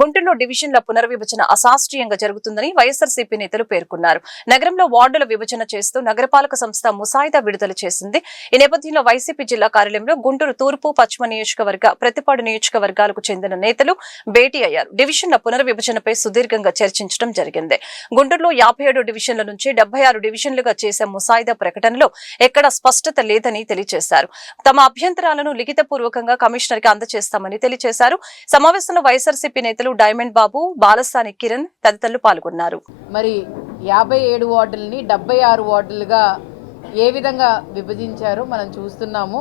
గుంటూరులో డివిజన్ల పునర్విభజన అశాస్త్రీయంగా జరుగుతుందని వైఎస్సార్సీపీ నేతలు పేర్కొన్నారు. నగరంలో వార్డుల విభజన చేస్తూ నగరపాలక సంస్థ ముసాయిదా విడుదల చేసింది. ఈ నేపథ్యంలో వైసీపీ జిల్లా కార్యాలయంలో గుంటూరు తూర్పు, పశ్చిమ నియోజకవర్గ, ప్రతిపాడు నియోజకవర్గాలకు చెందిన నేతలు భేటీ అయ్యారు. డివిజన్ల పునర్విభజనపై సుదీర్ఘంగా చర్చించడం జరిగింది. గుంటూరులో 57 డివిజన్ల నుంచి 76 డివిజన్లుగా చేసే ముసాయిదా ప్రకటనలో ఎక్కడా స్పష్టత లేదని తెలియజేశారు. తమ అభ్యంతరాలను లిఖితపూర్వకంగా కమిషనర్ కి అందజేస్తామని తెలియజేశారు. సమావేశంలో వైఎస్సార్సీపీ నేతలు డైమండ్ బాబు, బాలసాని కిరణ్ తదితరులు పాల్గొన్నారు. మరి 57 వార్డులని 76 వార్డులుగా ఏ విధంగా విభజించారో మనం చూస్తున్నాము.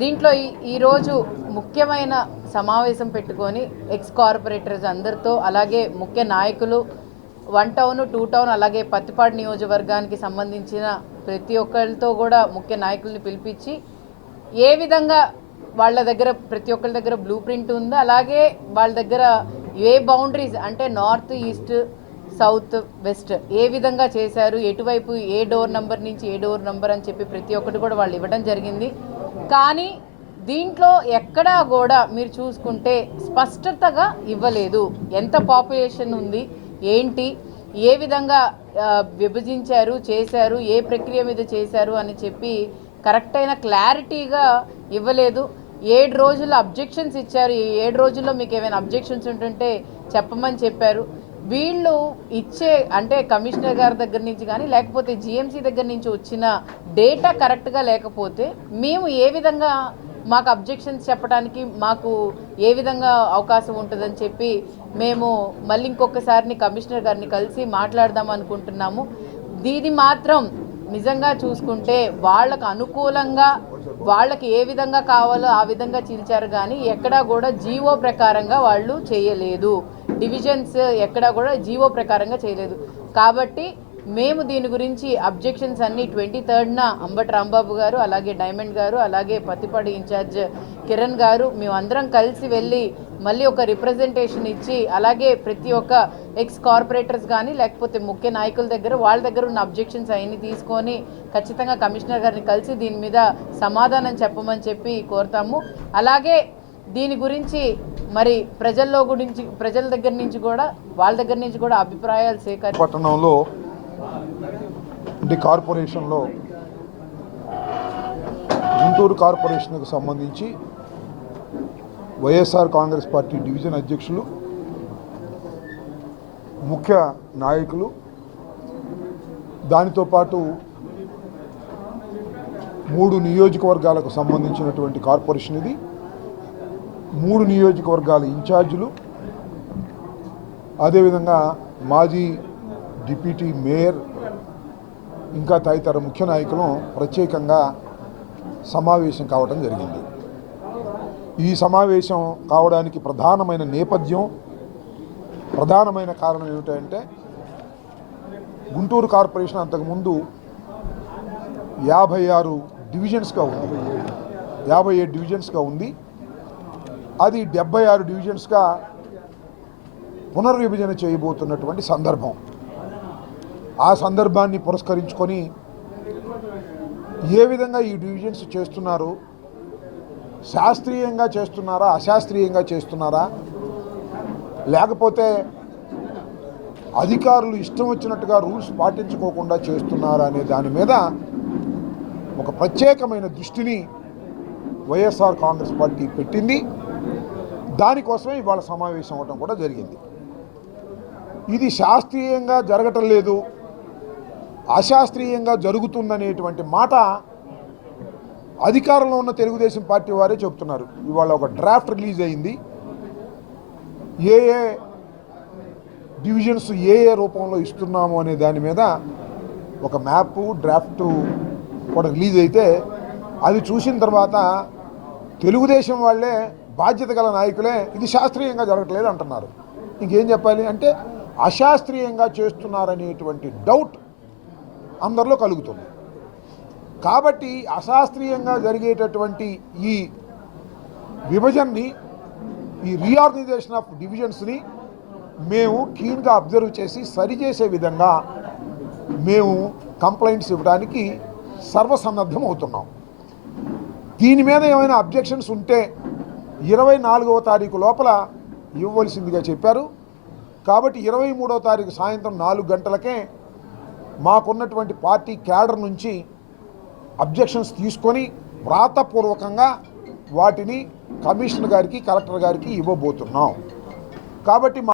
దీంట్లో ఈరోజు ముఖ్యమైన సమావేశం పెట్టుకొని ఎక్స్ కార్పొరేటర్స్ అందరితో, అలాగే ముఖ్య నాయకులు 1 టౌన్ 2 టౌన్ అలాగే పత్తిపాడు నియోజకవర్గానికి సంబంధించిన ప్రతి ఒక్కరితో కూడా ముఖ్య నాయకుల్ని పిలిపించి ఏ విధంగా వాళ్ళ దగ్గర ప్రతి ఒక్కరి దగ్గర బ్లూ ప్రింట్ ఉందో, అలాగే వాళ్ళ దగ్గర ఏ బౌండరీస్ అంటే నార్త్, ఈస్ట్, సౌత్, వెస్ట్ ఏ విధంగా చేశారు, ఎటువైపు ఏ డోర్ నంబర్ నుంచి ఏ డోర్ నంబర్ అని చెప్పి ప్రతి ఒక్కటి కూడా వాళ్ళు ఇవ్వడం జరిగింది. కానీ దీంట్లో ఎక్కడా కూడా మీరు చూసుకుంటే స్పష్టతగా ఇవ్వలేదు. ఎంత పాపులేషన్ ఉంది, ఏంటి, ఏ విధంగా విభజించారు, చేశారు, ఏ ప్రక్రియ మీద చేశారు అని చెప్పి కరెక్ట్ అయిన క్లారిటీగా ఇవ్వలేదు. 7 రోజుల్లో అబ్జెక్షన్స్ ఇచ్చారు. ఈ 7 రోజుల్లో మీకు ఏమైనా అబ్జెక్షన్స్ ఉంటుంటే చెప్పమని చెప్పారు. వీళ్ళు ఇచ్చే అంటే కమిషనర్ గారి దగ్గర నుంచి కానీ లేకపోతే జిఎంసీ దగ్గర నుంచి వచ్చిన డేటా కరెక్ట్గా లేకపోతే మేము ఏ విధంగా మాకు అబ్జెక్షన్స్ చెప్పడానికి మాకు ఏ విధంగా అవకాశం ఉంటుందని చెప్పి మేము మళ్ళీ ఇంకొకసారిని కమిషనర్ గారిని కలిసి మాట్లాడదాం అనుకుంటున్నాము. దీని మాత్రం నిజంగా చూసుకుంటే వాళ్ళకు అనుకూలంగా వాళ్ళకి ఏ విధంగా కావాలో ఆ విధంగా చీల్చారు, కానీ ఎక్కడా కూడా జీవో ప్రకారంగా వాళ్ళు చేయలేదు. డివిజన్స్ ఎక్కడా కూడా జీవో ప్రకారంగా చేయలేదు. కాబట్టి మేము దీని గురించి అబ్జెక్షన్స్ అన్ని 23న అంబటి రాంబాబు గారు, అలాగే డైమండ్ గారు, అలాగే పత్తిపాడు ఇన్ఛార్జ్ కిరణ్ గారు మేమందరం కలిసి వెళ్ళి మళ్ళీ ఒక రిప్రజెంటేషన్ ఇచ్చి, అలాగే ప్రతి ఒక్క ఎక్స్ కార్పొరేటర్స్ కానీ లేకపోతే ముఖ్య నాయకుల దగ్గర వాళ్ళ దగ్గర ఉన్న అబ్జెక్షన్స్ అవన్నీ తీసుకొని ఖచ్చితంగా కమిషనర్ గారిని కలిసి దీని మీద సమాధానం చెప్పమని చెప్పి కోరుతాము. అలాగే దీని గురించి మరి ప్రజల దగ్గర నుంచి కూడా వాళ్ళ దగ్గర నుంచి కూడా అభిప్రాయాలు సేకరించి పట్టణంలో కార్పొరేషన్లో గుంటూరు కార్పొరేషన్కు సంబంధించి వైఎస్ఆర్ కాంగ్రెస్ పార్టీ డివిజన్ అధ్యక్షులు, ముఖ్య నాయకులు, దానితో పాటు 3 నియోజకవర్గాలకు సంబంధించినటువంటి కార్పొరేషన్ ఇది. 3 నియోజకవర్గాల ఇన్ఛార్జీలు, అదేవిధంగా మాజీ డిప్యూటీ మేయర్, ఇంకా తదితర ముఖ్య నాయకులు ప్రత్యేకంగా సమావేశం కావడం జరిగింది. ఈ సమావేశం కావడానికి ప్రధానమైన నేపథ్యం, ప్రధానమైన కారణం ఏమిటంటే గుంటూరు కార్పొరేషన్ అంతకుముందు 56 డివిజన్స్గా ఉంది, 57 డివిజన్స్గా ఉంది. అది 76 డివిజన్స్గా పునర్విభజన చేయబోతున్నటువంటి సందర్భం. ఆ సందర్భాన్ని పురస్కరించుకొని ఏ విధంగా ఈ డివిజన్స్ చేస్తున్నారు, శాస్త్రీయంగా చేస్తున్నారా, అశాస్త్రీయంగా చేస్తున్నారా, లేకపోతే అధికారులు ఇష్టం వచ్చినట్టుగా రూల్స్ పాటించుకోకుండా చేస్తున్నారా అనే దాని మీద ఒక ప్రత్యేకమైన దృష్టిని వైఎస్ఆర్ కాంగ్రెస్ పార్టీ పెట్టింది. దానికోసమే ఇవాళ సమావేశం అవడం కూడా జరిగింది. ఇది శాస్త్రీయంగా జరగటం లేదు, అశాస్త్రీయంగా జరుగుతుందనేటువంటి మాట అధికారంలో ఉన్న తెలుగుదేశం పార్టీ వారే చెబుతున్నారు. ఇవాళ ఒక డ్రాఫ్ట్ రిలీజ్ అయింది. ఏ డివిజన్స్ ఏ రూపంలో ఇస్తున్నాము అనే దాని మీద ఒక మ్యాప్ డ్రాఫ్ట్ కూడా రిలీజ్ అయితే, అది చూసిన తర్వాత తెలుగుదేశం వాళ్ళే, బాధ్యత గల నాయకులే ఇది శాస్త్రీయంగా జరగట్లేదు అంటున్నారు. ఇంకేం చెప్పాలి అంటే అశాస్త్రీయంగా చేస్తున్నారనేటువంటి డౌట్ అందరిలో కలుగుతుంది. కాబట్టి అశాస్త్రీయంగా జరిగేటటువంటి ఈ విభజనని, ఈ రీఆర్గనైజేషన్ ఆఫ్ డివిజన్స్ని మేము క్లీన్గా అబ్జర్వ్ చేసి సరిచేసే విధంగా మేము కంప్లైంట్స్ ఇవ్వడానికి సర్వసన్నద్ధం అవుతున్నాం. దీని మీద ఏమైనా అబ్జెక్షన్స్ ఉంటే 24వ తారీఖు లోపల ఇవ్వవలసిందిగా చెప్పారు. కాబట్టి 23వ తారీఖు సాయంత్రం 4 గంటలకే మాకున్నటువంటి పార్టీ క్యాడర్ నుంచి అబ్జెక్షన్స్ తీసుకొని వ్రాతపూర్వకంగా వాటిని కమిషనర్ గారికి, కలెక్టర్ గారికి ఇవ్వబోతున్నాం. కాబట్టి